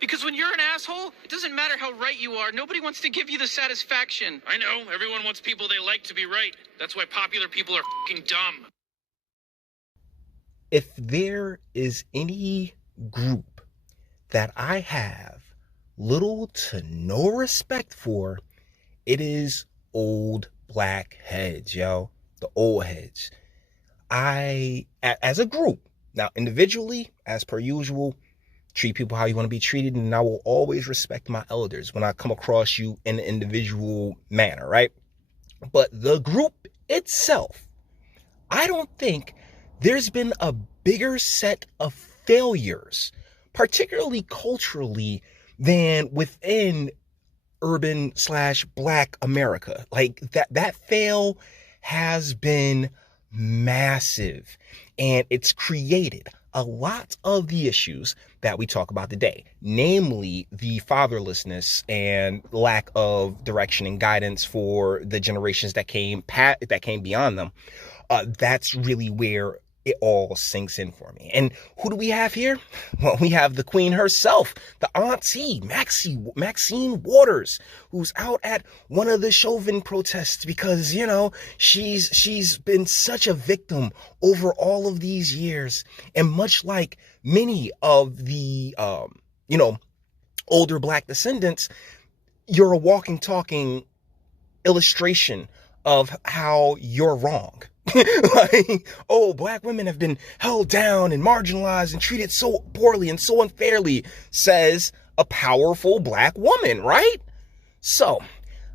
Because when you're an asshole, it doesn't matter how right you are. Nobody wants to give you the satisfaction. I know. Everyone wants people they like to be right. That's why popular people are fucking dumb. If there is any group that I have little to no respect for, it is old black heads, yo. The old heads. As a group, now individually, as per usual, treat people how you want to be treated, and I will always respect my elders when I come across you in an individual manner, right? But the group itself, I don't think there's been a bigger set of failures, particularly culturally, than within urban/black America. Like that fail has been massive, and it's created a lot of the issues that we talk about today, namely the fatherlessness and lack of direction and guidance for the generations that came beyond them. That's really where it all sinks in for me. And who do we have here? Well, we have the queen herself, the auntie, Maxine Waters, who's out at one of the Chauvin protests because, you know, she's been such a victim over all of these years. And much like many of the, older black descendants, you're a walking, talking illustration of how you're wrong. Like, oh, black women have been held down and marginalized and treated so poorly and so unfairly, says a powerful black woman, right? So,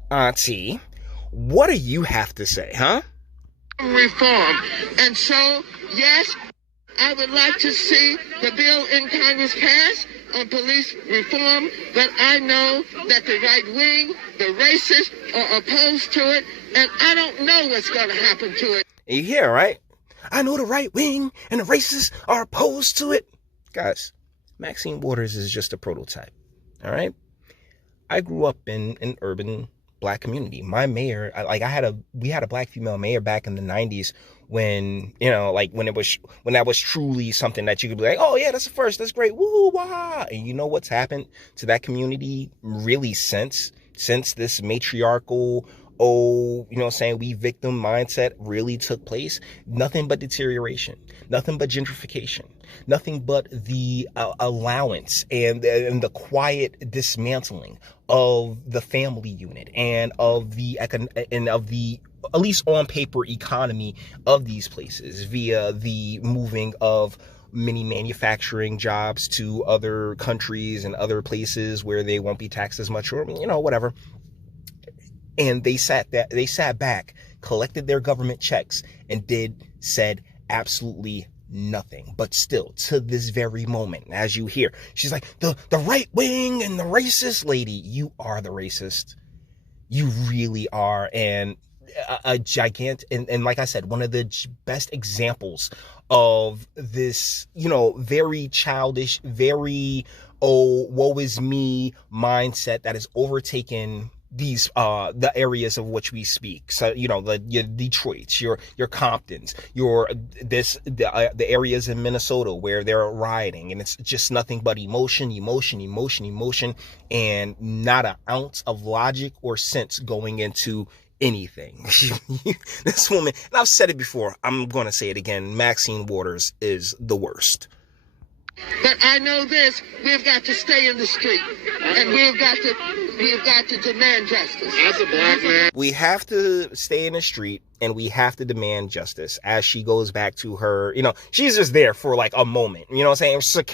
auntie, what do you have to say, huh? Reform. And so, yes, I would like to see the bill in Congress pass on police reform, but I know that the right wing, the racists, are opposed to it, and I don't know what's going to happen to it. You hear, right? I know the right wing and the racists are opposed to it. Guys, Maxine Waters is just a prototype, all right? I grew up in an urban black community. My mayor, we had a black female mayor back in the 90s when, when that was truly something that you could be like, oh yeah, that's a first, that's great, woo, wah. And you know what's happened to that community really since this matriarchal, we victim mindset really took place? Nothing but deterioration, nothing but gentrification, nothing but the allowance and the quiet dismantling of the family unit and of the at least on paper economy of these places via the moving of many manufacturing jobs to other countries and other places where they won't be taxed as much, or whatever. And they sat back, collected their government checks, and said absolutely nothing. But still, to this very moment, as you hear, she's like, the right wing and the racist. Lady, you are the racist. You really are. And a gigantic, and like I said, one of the best examples of this, very childish, very, oh, woe is me mindset that has overtaken these the areas of which we speak. So your Detroits, your Comptons, the areas in Minnesota where they're rioting, and it's just nothing but emotion, and not an ounce of logic or sense going into anything. This woman, and I've said it before, I'm gonna say it again, Maxine Waters is the worst. But I know this, we've got to stay in the street, and we've got to demand justice. As a black man, we have to stay in the street, and we have to demand justice as she goes back to her, she's just there for like a moment,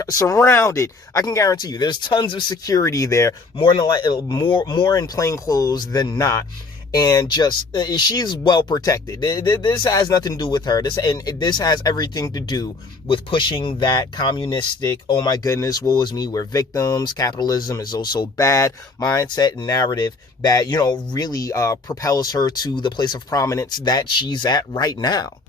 surrounded. I can guarantee you there's tons of security there, more in plain clothes than not. And just, she's well protected. This has nothing to do with her. This has everything to do with pushing that communistic, oh my goodness, woe is me, we're victims, capitalism is also bad mindset and narrative that, really propels her to the place of prominence that she's at right now.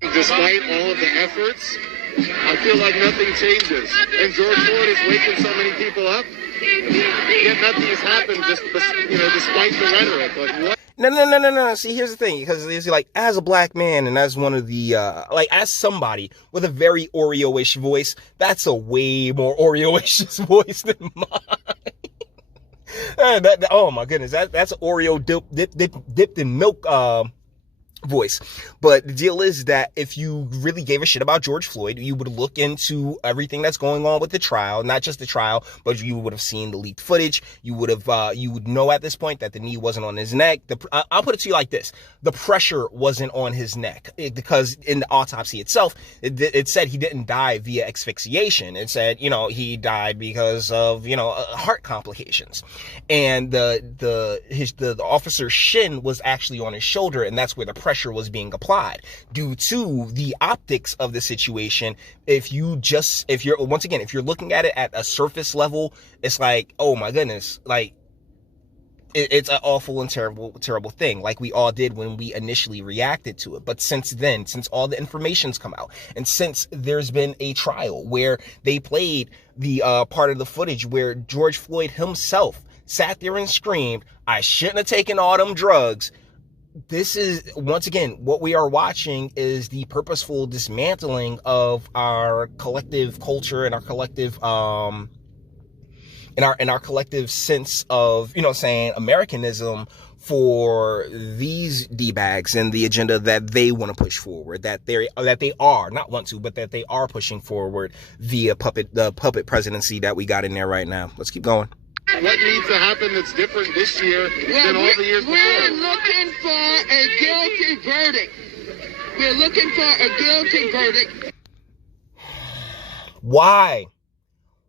Despite all of the efforts, I feel like nothing changes. And George Floyd is waking so many people up. Yet nothing has happened, despite the rhetoric. Like, what? No. See, here's the thing, because it's like, as a black man and as one of the, as somebody with a very Oreo-ish voice, that's a way more Oreo-ish voice than mine. Oh my goodness, that's Oreo dipped in milk, voice. But the deal is that if you really gave a shit about George Floyd, you would look into everything that's going on with the trial, not just the trial, but you would have seen the leaked footage. You would know at this point that the knee wasn't on his neck. I'll put it to you like this. The pressure wasn't on his neck because in the autopsy itself, it said he didn't die via asphyxiation. It said, he died because of, heart complications. And the officer's shin was actually on his shoulder, and that's where the pressure was being applied due to the optics of the situation. If you're looking at it at a surface level, it's like, oh my goodness, like it's an awful and terrible thing, like we all did when we initially reacted to it. But since then, since all the information's come out, and since there's been a trial where they played the part of the footage where George Floyd himself sat there and screamed, "I shouldn't have taken all them drugs." This is, once again, what we are watching is the purposeful dismantling of our collective culture and our collective, in our collective sense of, Americanism for these D-bags and the agenda that they want to push forward, that they are pushing forward via the puppet presidency that we got in there right now. Let's keep going. What needs to happen that's different this year than all the years before? We're looking for a guilty verdict. We're looking for a guilty verdict. Why?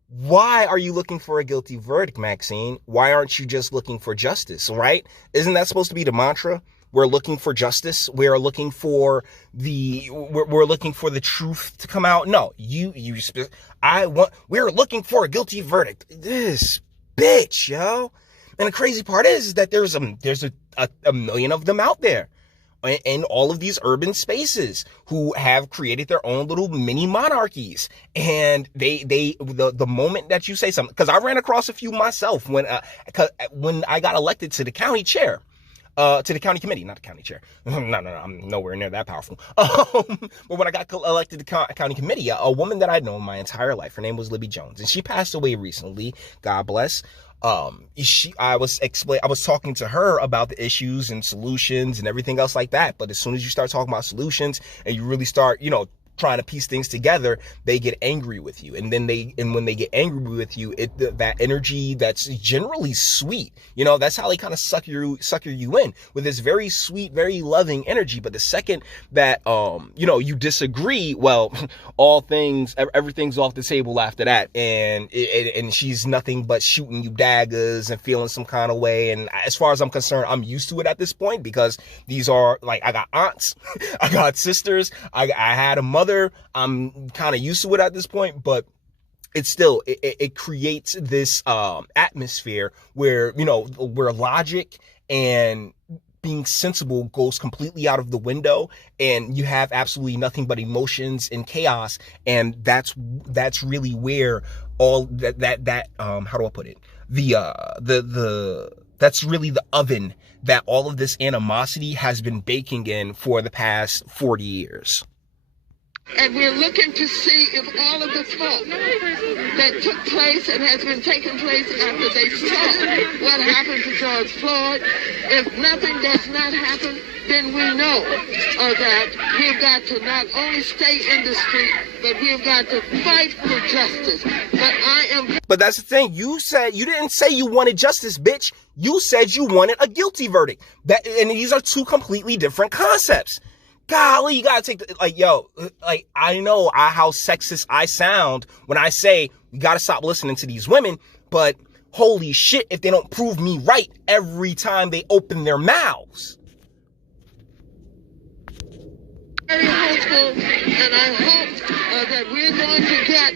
Why are you looking for a guilty verdict, Maxine? Why aren't you just looking for justice, right? Isn't that supposed to be the mantra? We're looking for justice. We're looking for we're looking for the truth to come out. No, we're looking for a guilty verdict. This bitch, yo. And the crazy part is that there's a million of them out there in all of these urban spaces who have created their own little mini monarchies. And the moment that you say something, because I ran across a few myself when I got elected to the county chair, to the county committee, not the county chair. No, I'm nowhere near that powerful. But when I got elected to the county committee, a woman that I'd known my entire life, her name was Libby Jones, and she passed away recently. God bless. I was talking to her about the issues and solutions and everything else like that. But as soon as you start talking about solutions and you really start, trying to piece things together, they get angry with you. And when they get angry with you, that energy that's generally sweet, that's how they kind of sucker you in with this very sweet, very loving energy. But the second that, you disagree, well, everything's off the table after that. And she's nothing but shooting you daggers and feeling some kind of way. And as far as I'm concerned, I'm used to it at this point, because these are I got aunts, I got sisters, I had a mother. I'm kind of used to it at this point, but it's still, it creates this atmosphere where, where logic and being sensible goes completely out of the window, and you have absolutely nothing but emotions and chaos. And that's really where all that how do I put it? That's really the oven that all of this animosity has been baking in for the past 40 years. And we're looking to see if all of the talk that took place and has been taking place after they saw what happened to George Floyd, if nothing does not happen, then we know that we've got to not only stay in the street, but we've got to fight for justice. But that's the thing. You didn't say you wanted justice, bitch. You said you wanted a guilty verdict. And these are two completely different concepts. Golly, you gotta take I know how sexist I sound when I say you gotta stop listening to these women, but holy shit if they don't prove me right every time they open their mouths. Very hopeful, and I hope that we're going to get a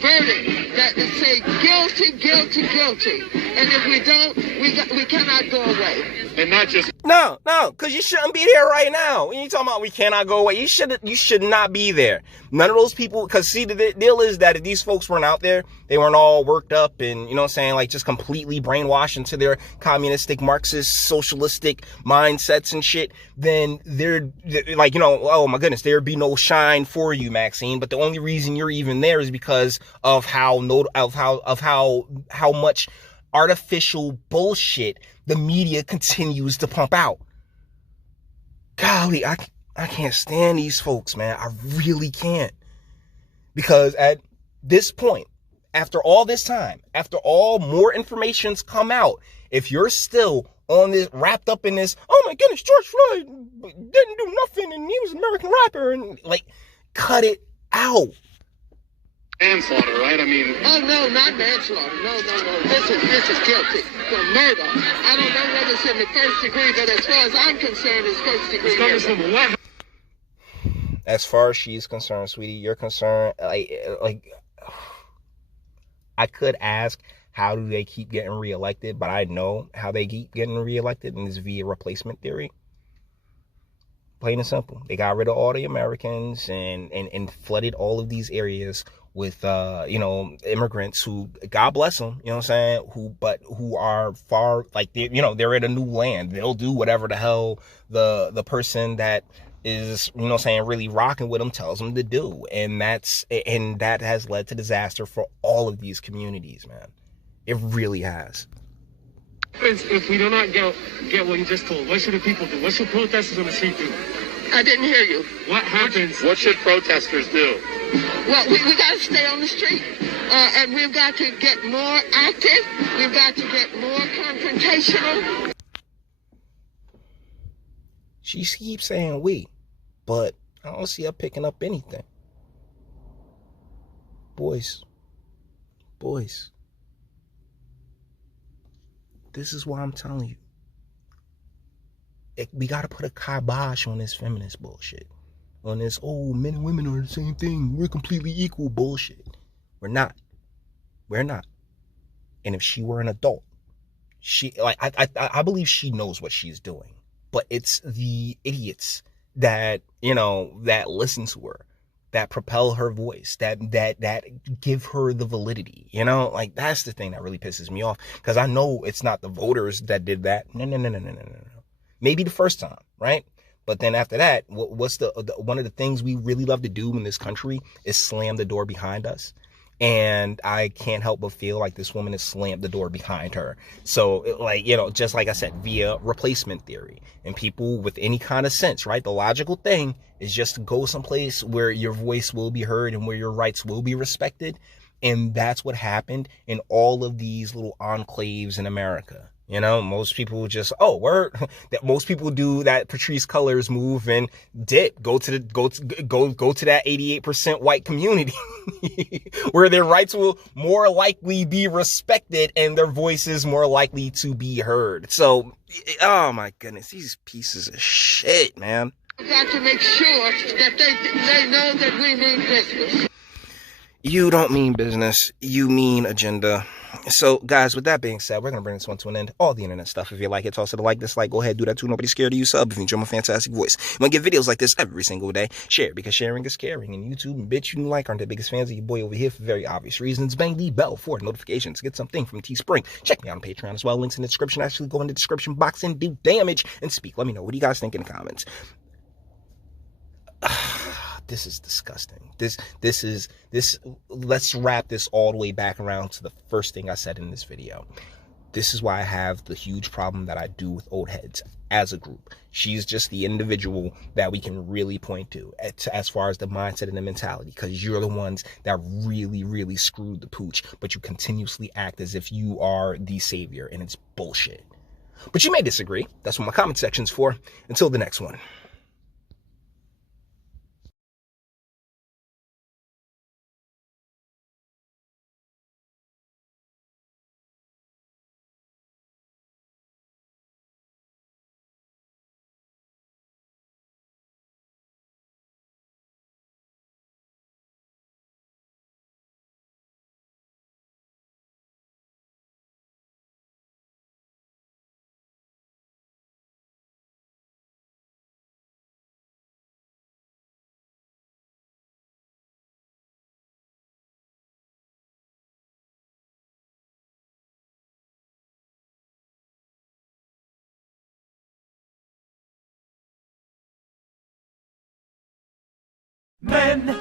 verdict that will say guilty, guilty, guilty. And if we don't, we cannot go away. And not just No, because you shouldn't be there right now. When you talking about we cannot go away, you should not be there. None of those people, because see, the deal is that if these folks weren't out there, they weren't all worked up and, you know what I'm saying, like just completely brainwashed into their communistic, Marxist, socialistic mindsets and shit, then they're like, you know, oh my goodness, there'd be no shine for you, Maxine. But the only reason you're even there is because of how much artificial bullshit the media continues to pump out. Golly, I can't stand these folks, man. I really can't. Because at this point, after all this time, after all more information's come out, if you're still on this, wrapped up in this, oh my goodness, George Floyd didn't do nothing and he was an American rapper, and like, cut it out. Manslaughter, right? I mean... Oh, no, not manslaughter. No. This is guilty for murder. I don't know whether it's in the first degree, but as far as I'm concerned, it's first degree murder. As far as she's concerned, sweetie, you're concerned, like, I could ask, how do they keep getting reelected? But I know how they keep getting reelected, and it's via replacement theory. Plain and simple. They got rid of all the Americans and flooded all of these areas with, you know, immigrants who, God bless them, you know what I'm saying, who are far, like, you know, they're in a new land. They'll do whatever the hell the person that is, you know what I'm saying, really rocking with them tells them to do. And that has led to disaster for all of these communities, man. It really has. If we do not get what you just told, what should the people do? What should protesters on the street do? I didn't hear you. What happens? What should protesters do? Well, we got to stay on the street. And we've got to get more active. We've got to get more confrontational. She keeps saying we, but I don't see her picking up anything. Boys. This is why I'm telling you. We got to put a kibosh on this feminist bullshit. On this, oh, men and women are the same thing, we're completely equal bullshit. We're not. And if she were an adult, I believe she knows what she's doing. But it's the idiots that, you know, that listen to her, that propel her voice, that give her the validity, you know, like that's the thing that really pisses me off, because I know it's not the voters that did that. No. Maybe the first time, right? But then after that, what's one of the things we really love to do in this country is slam the door behind us. And I can't help but feel like this woman has slammed the door behind her. So, like, you know, just like I said, via replacement theory. And people with any kind of sense, right? The logical thing is just to go someplace where your voice will be heard and where your rights will be respected. And that's what happened in all of these little enclaves in America. You know, most people just, most people do that Patrisse Cullors move and go to that 88% white community where their rights will more likely be respected and their voices more likely to be heard. So, oh my goodness, these pieces of shit, man. We've got to make sure that they know that we mean business. You don't mean business, you mean agenda. So, guys, with that being said, we're going to bring this one to an end. All the internet stuff. If you like it, toss it a like, dislike, go ahead, do that too. Nobody's scared of you. Sub if you enjoy my fantastic voice. You want to get videos like this every single day? Share, because sharing is caring. And YouTube and Bitchute and like aren't the biggest fans of your boy over here for very obvious reasons. Bang the bell for notifications. Get something from Teespring. Check me out on Patreon as well. Links in the description. Actually, go in the description box and do damage and speak. Let me know. What do you guys think in the comments? This is disgusting. Let's wrap this all the way back around to the first thing I said in this video. This is why I have the huge problem that I do with old heads as a group. She's just the individual that we can really point to as far as the mindset and the mentality, because you're the ones that really, really screwed the pooch, but you continuously act as if you are the savior, and it's bullshit. But you may disagree. That's what my comment section's for. Until the next one. Men